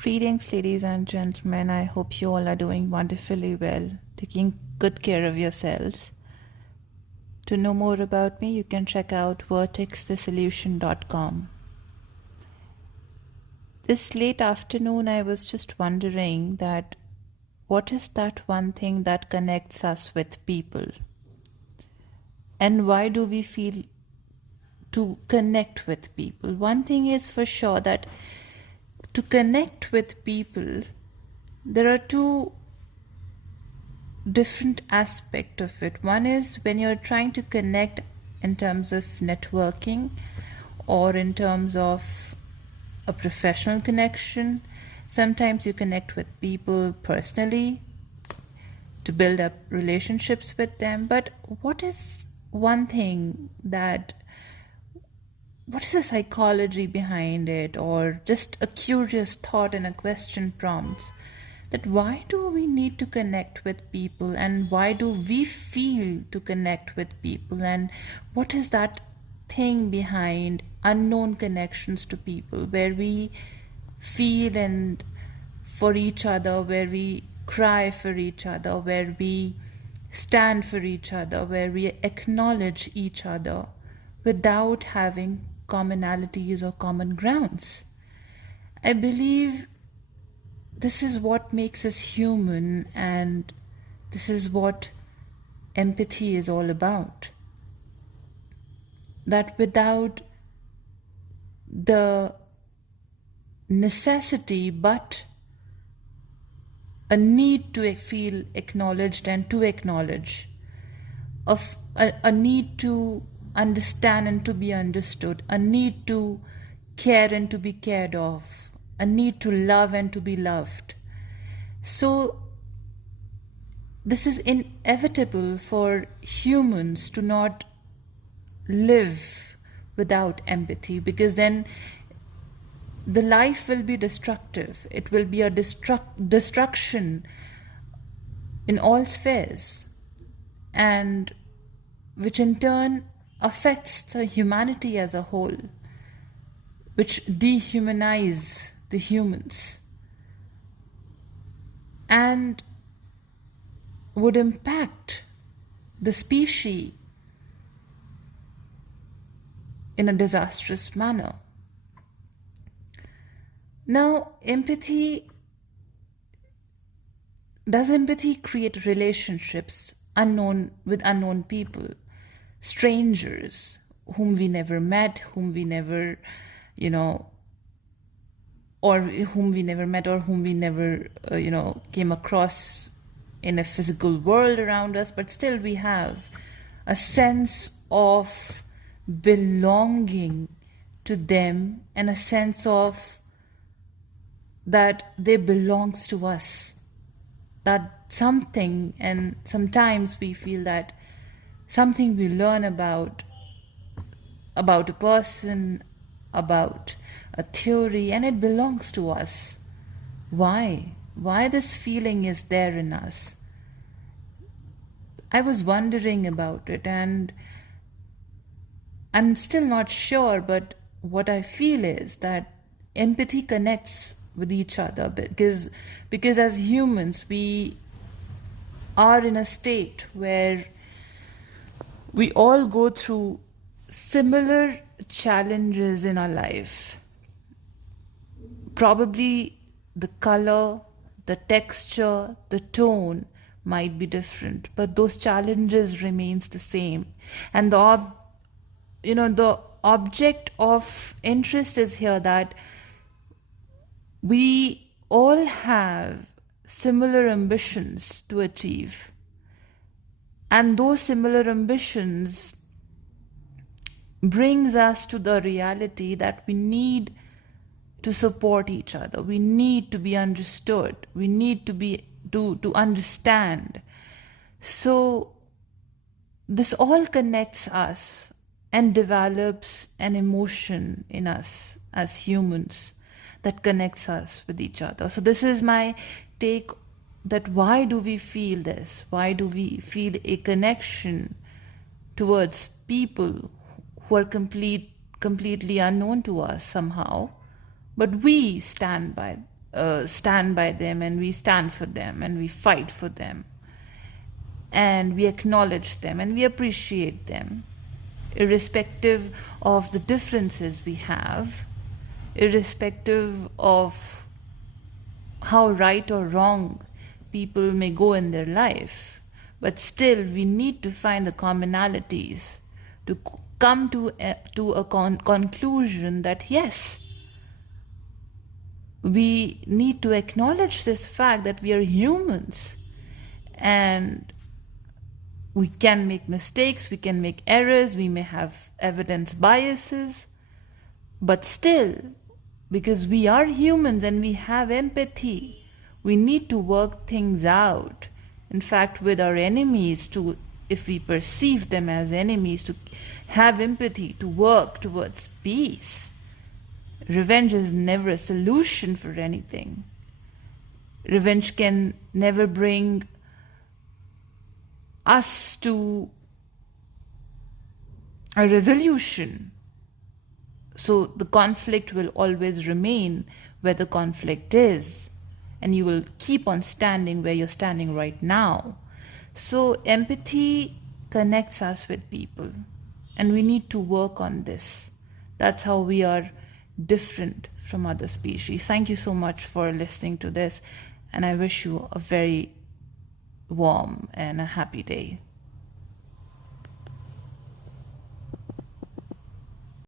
Greetings, ladies and gentlemen. I hope you all are doing wonderfully well, taking good care of yourselves. To know more about me, you can check out vertexthesolution.com. This late afternoon, I was just wondering that what is that one thing that connects us with people? And why do we feel to connect with people? One thing is for sure that to connect with people, there are two different aspects of it. One is when you're trying to connect in terms of networking or in terms of a professional connection. Sometimes you connect with people personally to build up relationships with them. But what is one thing that what is the psychology behind it, or just a curious thought and a question prompts that why do we need to connect with people, and why do we feel to connect with people, and what is that thing behind unknown connections to people where we feel and for each other, where we cry for each other, where we stand for each other, where we acknowledge each other without having commonalities or common grounds. I believe this is what makes us human, and this is what empathy is all about. That without the necessity but a need to feel acknowledged and to acknowledge, of a need to understand and to be understood, a need to care and to be cared of, a need to love and to be loved. So this is inevitable for humans to not live without empathy, because then the life will be destructive. It will be a destruction in all spheres, and which in turn affects the humanity as a whole, which dehumanize the humans and would impact the species in a disastrous manner. Now, does empathy create relationships with unknown people, strangers whom we never met, whom we never came across in a physical world around us, but still we have a sense of belonging to them and a sense of that they belongs to us, that something, and sometimes we feel that something we learn about a person, about a theory, and it belongs to us. Why this feeling is there in us? I was wondering about it, and I'm still not sure, but what I feel is that empathy connects with each other because as humans we are in a state where we all go through similar challenges in our life. Probably the color, the texture, the tone might be different, but those challenges remains the same. And the object of interest is here that we all have similar ambitions to achieve. And those similar ambitions brings us to the reality that we need to support each other. We need to be understood. We need to understand. So this all connects us and develops an emotion in us as humans that connects us with each other. So this is my take, that why do we feel this? Why do we feel a connection towards people who are completely unknown to us somehow, but we stand by stand by them, and we stand for them, and we fight for them, and we acknowledge them, and we appreciate them, irrespective of the differences we have, irrespective of how right or wrong people may go in their life. But still, we need to find the commonalities to come to a conclusion that yes, we need to acknowledge this fact that we are humans, and we can make mistakes, we can make errors, we may have evidence biases, but still, because we are humans and we have empathy, we need to work things out. In fact, with our enemies, to, if we perceive them as enemies, to have empathy, to work towards peace. Revenge is never a solution for anything. Revenge can never bring us to a resolution. So the conflict will always remain where the conflict is, and you will keep on standing where you're standing right now. So empathy connects us with people, and we need to work on this. That's how we are different from other species. Thank you so much for listening to this, and I wish you a very warm and a happy day.